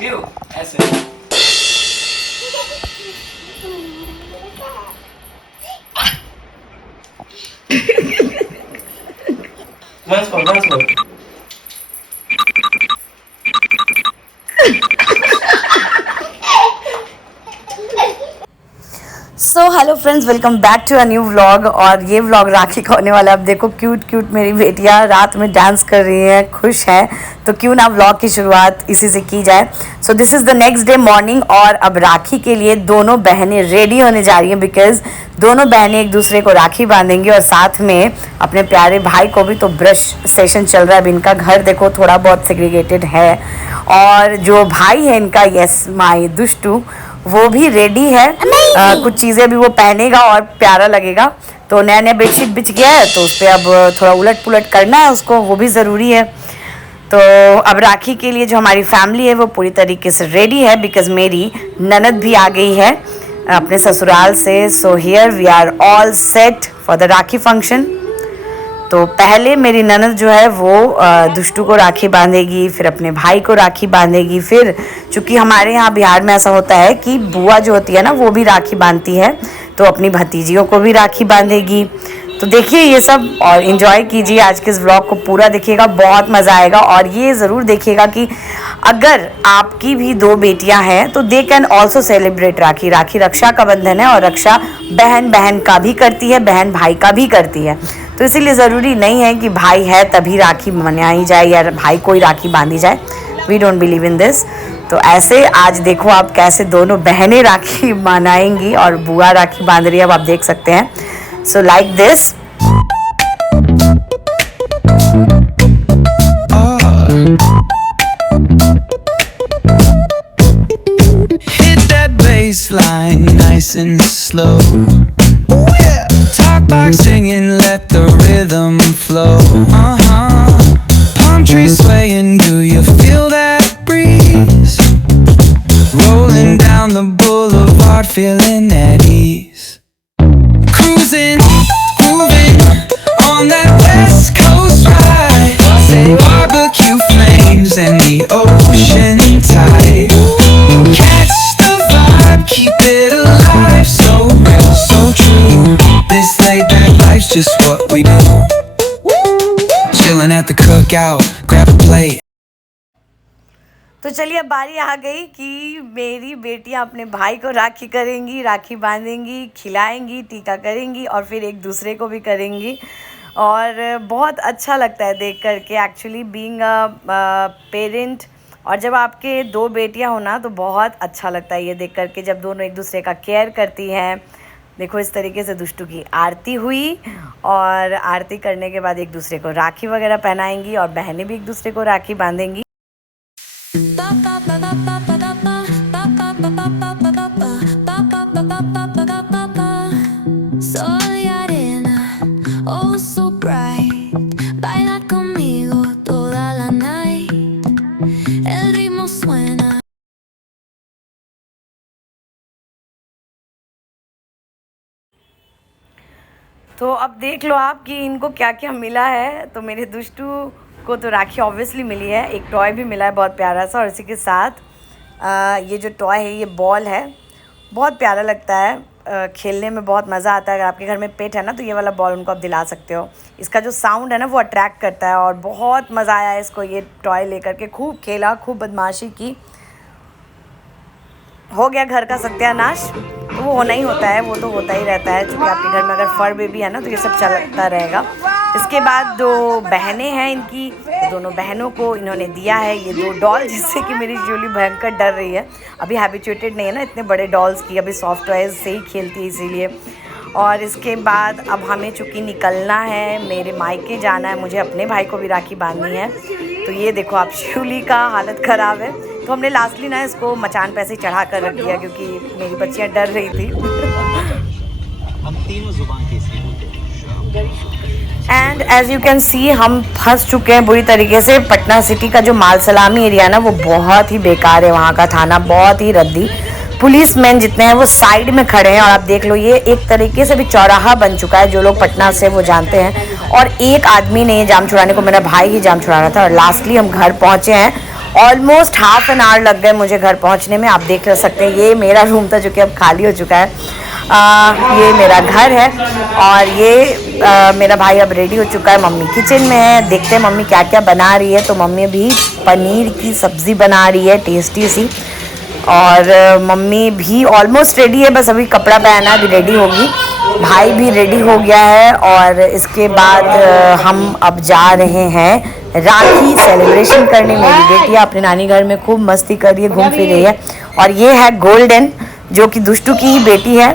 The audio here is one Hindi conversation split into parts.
पियो ऐसे। once more. So hello friends, welcome back to a new vlog. और ये व्लॉग राखी का होने वाला है। अब देखो क्यूट क्यूट मेरी बेटियाँ रात में डांस कर रही हैं, खुश हैं, तो क्यों ना व्लॉग की शुरुआत इसी से की जाए। So this is the next day morning और अब राखी के लिए दोनों बहनें रेडी होने जा रही हैं, बिकॉज दोनों बहनें एक दूसरे को राखी बांधेंगी और साथ में अपने प्यारे भाई को भी। तो ब्रश सेशन चल रहा है। अब इनका घर देखो थोड़ा बहुत सेग्रीगेटेड है और जो भाई है इनका, यस माई दुष्टू, वो भी रेडी है। कुछ चीज़ें भी वो पहनेगा और प्यारा लगेगा। तो नया नया बेडशीट बिछ गया है तो उस पर अब थोड़ा उलट पुलट करना है उसको, वो भी ज़रूरी है। तो अब राखी के लिए जो हमारी फैमिली है वो पूरी तरीके से रेडी है, बिकॉज मेरी ननद भी आ गई है अपने ससुराल से। So here we are all set for the Rakhi function. तो पहले मेरी ननद जो है वो दुष्टू को राखी बांधेगी, फिर अपने भाई को राखी बांधेगी। फिर चूँकि हमारे यहाँ बिहार में ऐसा होता है कि बुआ जो होती है ना वो भी राखी बांधती है, तो अपनी भतीजियों को भी राखी बांधेगी। तो देखिए ये सब और इन्जॉय कीजिए। आज के इस व्लॉग को पूरा देखिएगा, बहुत मज़ा आएगा। और ये ज़रूर देखिएगा कि अगर आपकी भी दो बेटियां हैं तो दे कैन ऑल्सो सेलिब्रेट राखी। राखी रक्षा का बंधन है और रक्षा बहन बहन का भी करती है, बहन भाई का भी करती है। तो इसीलिए ज़रूरी नहीं है कि भाई है तभी राखी मनाई जाए या भाई को ही राखी बांधी जाए। We don't believe in this. तो ऐसे आज देखो आप कैसे दोनों बहनें राखी मनाएंगी और बुआ राखी बांध रही है, अब आप देख सकते हैं। So like this. Hit that bass line nice and slow. Talk back singing, let the rhythm flow. Palm trees swaying, do you feel that breeze? Rolling down the boulevard, feeling at ease. Cruising, moving on that west coast ride. Say barbecue flames and the ocean tide. Catch the vibe, keep it alive. So real, so true. This laid back life's just what we do. Chilling at the cookout, grab a plate. तो चलिए अब बारी आ गई कि मेरी बेटियां अपने भाई को राखी करेंगी, राखी बांधेंगी, खिलाएंगी, टीका करेंगी और फिर एक दूसरे को भी करेंगी। और बहुत अच्छा लगता है देख करके, एक्चुअली बीइंग अ पेरेंट। और जब आपके दो बेटियां हो ना तो बहुत अच्छा लगता है ये देख करके, जब दोनों एक दूसरे का केयर करती हैं। देखो इस तरीके से दुष्टू की आरती हुई और आरती करने के बाद एक दूसरे को राखी वगैरह पहनाएंगी और बहनें भी एक दूसरे को राखी बांधेंगी। Soy arena, oh so bright. Baila conmigo toda la night. El ritmo suena. तो अब देख लो आप कि इनको क्या क्या मिला है। तो मेरे दुष्टू को तो राखी ऑब्वियसली मिली है, एक टॉय भी मिला है बहुत प्यारा सा। और इसी के साथ ये जो टॉय है ये बॉल है, बहुत प्यारा लगता है, खेलने में बहुत मज़ा आता है। अगर आपके घर में पेट है ना तो ये वाला बॉल उनको आप दिला सकते हो। इसका जो साउंड है ना वो अट्रैक्ट करता है और बहुत मज़ा आया है इसको ये टॉय लेकर के। खूब खेला, खूब बदमाशी की। हो गया घर का सत्यानाश, तो वो होना ही होता है, वो तो होता ही रहता है। क्योंकि आपके घर में अगर फर बेबी है ना तो ये सब चलता रहेगा। इसके बाद दो बहनें हैं इनकी, दोनों बहनों को इन्होंने दिया है ये दो डॉल, जिससे कि मेरी जूली भयंकर डर रही है। अभी हैबिचुएटेड नहीं है ना इतने बड़े डॉल्स की, अभी सॉफ्ट टॉयज़ से ही खेलती है इसीलिए। और इसके बाद अब हमें चूँकि निकलना है, मेरे मायके जाना है, मुझे अपने भाई को भी राखी बांधनी है। तो ये देखो आप शिवली का हालत ख़राब है, तो हमने लास्टली ना इसको मचान पे से चढ़ा कर रख दिया क्योंकि मेरी बच्चियाँ डर रही थी। हम तीनों जुबान केसरी होते हैं। And as you can see हम फंस चुके हैं बुरी तरीके से। पटना सिटी का जो माल सलामी एरिया है ना वो बहुत ही बेकार है, वहाँ का थाना बहुत ही रद्दी। पुलिस मैन जितने हैं वो साइड में खड़े हैं और आप देख लो ये एक तरीके से भी चौराहा बन चुका है। जो लोग पटना से वो जानते हैं। और एक आदमी ने ये जाम छुड़ाने को, मेरा भाई ही जाम छुड़ा रहा था। और लास्टली हम घर पहुँचे हैं ऑलमोस्ट हाफ एन आवर लग गए मुझे घर पहुंचने में। आप देख सकते हैं ये मेरा रूम था जो कि अब खाली हो चुका है। ये मेरा घर है और ये मेरा भाई अब रेडी हो चुका है, मम्मी किचन में है। देखते हैं मम्मी क्या क्या बना रही है। तो मम्मी भी पनीर की सब्ज़ी बना रही है टेस्टी सी, और मम्मी भी ऑलमोस्ट रेडी है, बस अभी कपड़ा पहना अभी रेडी होगी। भाई भी रेडी हो गया है और इसके बाद हम अब जा रहे हैं राखी सेलिब्रेशन करने। मेरी बेटी अपने नानी घर में खूब मस्ती कर रही है, घूम फिर रही है। और ये है गोल्डन जो कि दुष्टू की ही बेटी है,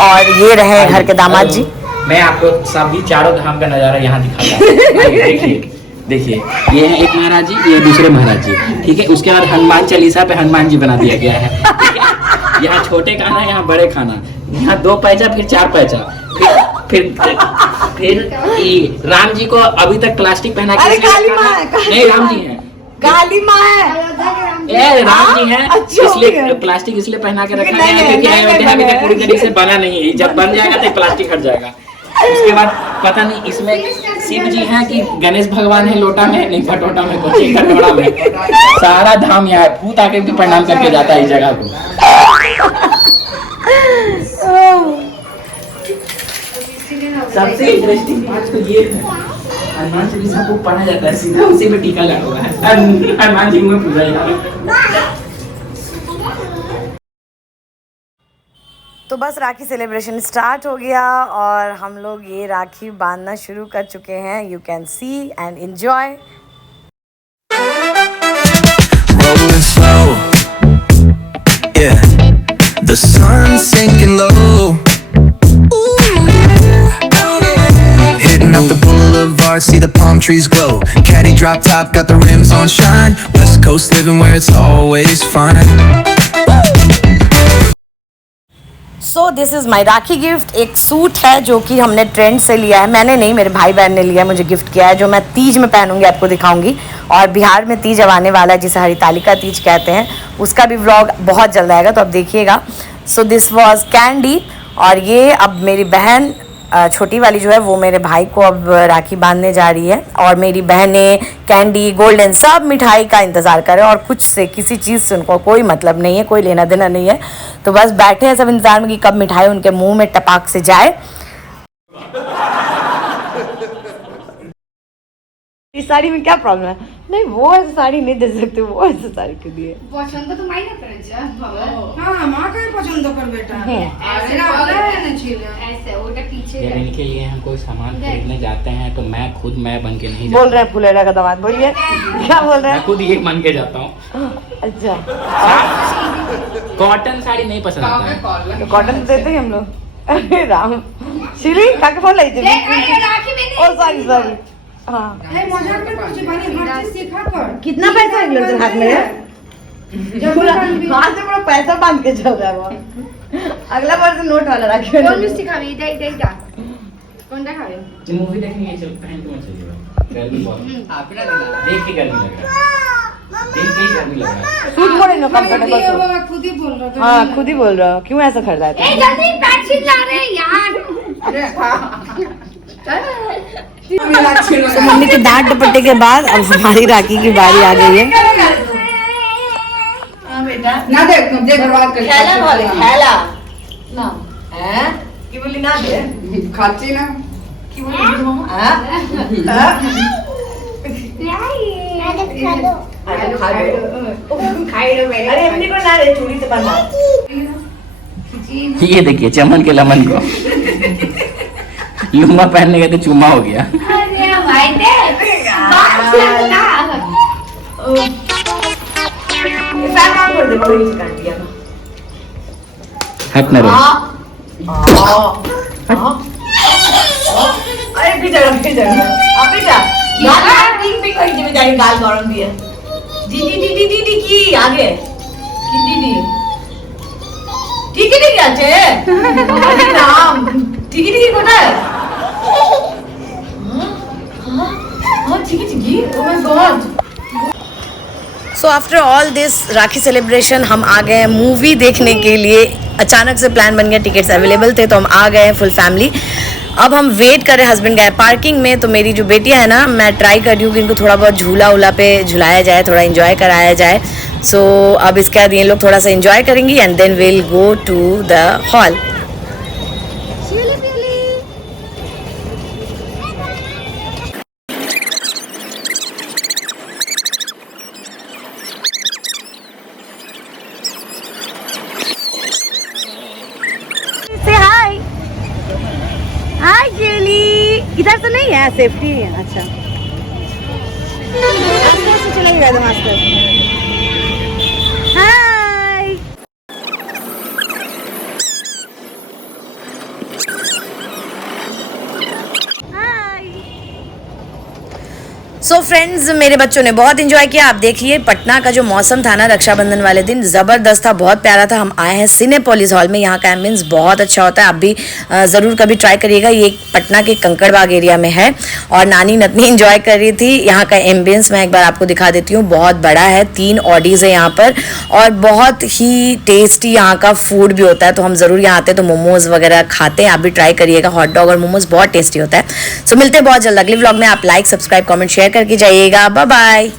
और ये रहे घर के दामाद जी। मैं आपको सभी चारों धाम का नजारा यहाँ दिखाता हूँ। देखिए देखिए, ये है एक महाराज जी, ये दूसरे महाराज जी, ठीक है। उसके बाद हनुमान चालीसा पे हनुमान जी बना दिया गया है, ठीक है। यहाँ छोटे खाना, यहाँ बड़े खाना, यहाँ 2 पैसा फिर 4 पैसा, फिर राम जी को अभी तक प्लास्टिक पहना के नहीं, राम जी हैं, काली माँ है, ए राम जी हैं, इसलिए प्लास्टिक इसलिए पहना के रखा गया है क्योंकि अयोध्या अभी तक पूरी तरीके से बना नहीं है। जब बन जाएगा तो प्लास्टिक हट जाएगा। उसके बाद पता नहीं इसमें शिव जी हैं कि गणेश भगवान है, लोटा में नहीं, कटोटा में, कोची कटोरा में। सारा धाम यहाँ है, भूत आके भी प्रणाम करके जाता है इस जगह को। सबसे इंटरेस्टिंग बात तो ये है, हनुमान चालीसा को पढ़ा जाता है, सीधा उसी पे टीका लगा हुआ है, हनुमान जी में पूजा जाता है। तो बस राखी सेलिब्रेशन स्टार्ट हो गया और हम लोग ये राखी बांधना शुरू कर चुके हैं। You can see and enjoy. Rolling slow, yeah. The sun's sinking low. Hitting up the boulevard, see the palm trees glow. Caddy drop top, got the rims on shine. West Coast living where it's always fine. So this is my rakhi gift. एक सूट है जो कि हमने ट्रेंड से लिया है, मैंने नहीं, मेरे भाई बहन ने लिया है, मुझे गिफ्ट किया है, जो मैं तीज में पहनूंगी, आपको दिखाऊंगी। और बिहार में तीज अब आने वाला है जिसे हरितालिका तीज कहते हैं, उसका भी व्लॉग बहुत जल्द आएगा, तो आप देखिएगा। सो दिस वॉज कैंडी, और ये अब मेरी बहन छोटी वाली जो है वो मेरे भाई को अब राखी बांधने जा रही है, और मेरी बहनें कैंडी, गोल्डन सब मिठाई का इंतज़ार करें, और कुछ से किसी चीज़ से उनको कोई मतलब नहीं है, कोई लेना देना नहीं है। तो बस बैठे हैं सब इंतज़ार में कि कब मिठाई उनके मुंह में टपाक से जाए। इस साड़ी में क्या प्रॉब्लम है? नहीं, वो ऐसी साड़ी नहीं दे सकते, वो ऐसी साड़ी क्यों दिए? পছন্দ তো মাই না করেছে বাবা। হ্যাঁ মা কে পছন্দ कर बेटा। ऐसे अपना रहना चाहिए, ऐसे ओटा पीछे जब इनके लिए हम कोई सामान खरीदने जाते हैं तो मैं बन के नहीं बोल रहे हैं फुलेरा का दामाद, बोलिए क्या बोल रहे हैं? मैं खुद ये बन के जाता हूँ। अच्छा, कॉटन साड़ी नहीं पसंद आता है। तो कॉटन देते हैं हम लोग। अरे राम, शिली काके फोन लाई थी। राखी में ओ सॉरी सॉरी, हाँ मजाक में कुछ बनी हर चीज सीखा कर। कितना पैसा निकला तेरे हाथ में? पूरा हाथ में पूरा पैसा बांध के चल रहा है वो। अगला बार से नोट वाला राखी। কোন মিষ্টি খাবি? এইটা কোনটা খাবে? मूवी देखने के चल पहन के मत चलिएगा, गर्मी बहुत आपने देख के गर्मी लग रहा है, देख के ही गर्मी लग रहा है। सूट मोड़े ना कंफर्टेबल ये सूट। बाबा खुद ही बोल रहा था। हाँ खुद ही बोल रहा हूँ, क्यों ऐसा खरीदा है? ए जल्दी पैट शीट ला रहे हैं यार। तो मम्मी के डांट डपट्टे के बाद अब हमारी राखी की बारी आ गई है। ना देख देख बर्बाद कर खेला बोले खेला ना हैं की बोली ना दे खाची ना की बोली हां अरे हमने को ना रे चूड़ी से बांधा। ये देखिए चमन के लमन को लुंगा पहनने गए तो चूमा हो गया। अरे भाई दे बात चलता हट न रे। अरे पिक्चर अभी जा गाल पिंक पिंक होई जेबे जाई गाल गरम दिए दी की आगे की दी ठीक है ঠিক আছে রাম ঠিক কোথায় हां ठीक oh my God. So after all this rakhi celebration हम आ गए हैं मूवी देखने के लिए। अचानक से प्लान बन गया, टिकट्स अवेलेबल थे तो हम आ गए हैं फुल फैमिली। अब हम वेट कर रहे हैं, हस्बैंड गए पार्किंग में, तो मेरी जो बेटियां है ना, मैं ट्राई कर रही हूँ कि इनको थोड़ा बहुत झूला उला पे झुलाया जाए, थोड़ा एंजॉय कराया जाए। सो अब इसके बाद ये लोग थोड़ा सा एंजॉय करेंगी and then will go to the hall. Hi Julie, इधर से नहीं है, सेफ्टी है। अच्छा आस्ते आस्ते चलेगा एकदम आस्ते। हाय सो फ्रेंड्स, मेरे बच्चों ने बहुत एंजॉय किया। आप देखिए पटना का जो मौसम था ना रक्षाबंधन वाले दिन, ज़बरदस्त था, बहुत प्यारा था। हम आए हैं सिनेपोलिस हॉल में, यहाँ का एम्बियंस बहुत अच्छा होता है। आप भी ज़रूर कभी ट्राई करिएगा। ये पटना के कंकड़बाग एरिया में है और नानी नतनी एंजॉय कर रही थी। यहाँ का एम्बियंस मैं एक बार आपको दिखा देती हूँ, बहुत बड़ा है, 3 ऑडीज़ है यहाँ पर और बहुत ही टेस्टी यहाँ का फूड भी होता है। तो हम ज़रूर यहाँ आते हैं तो मोमोज़ वगैरह खाते हैं, आप भी ट्राई करिएगा। हॉट डॉग और मोमोज़ बहुत टेस्टी होता है। सो मिलते हैं बहुत जल्द अगले व्लॉग में। आप लाइक, सब्सक्राइब, कमेंट, शेयर करके जाइएगा। Bye bye.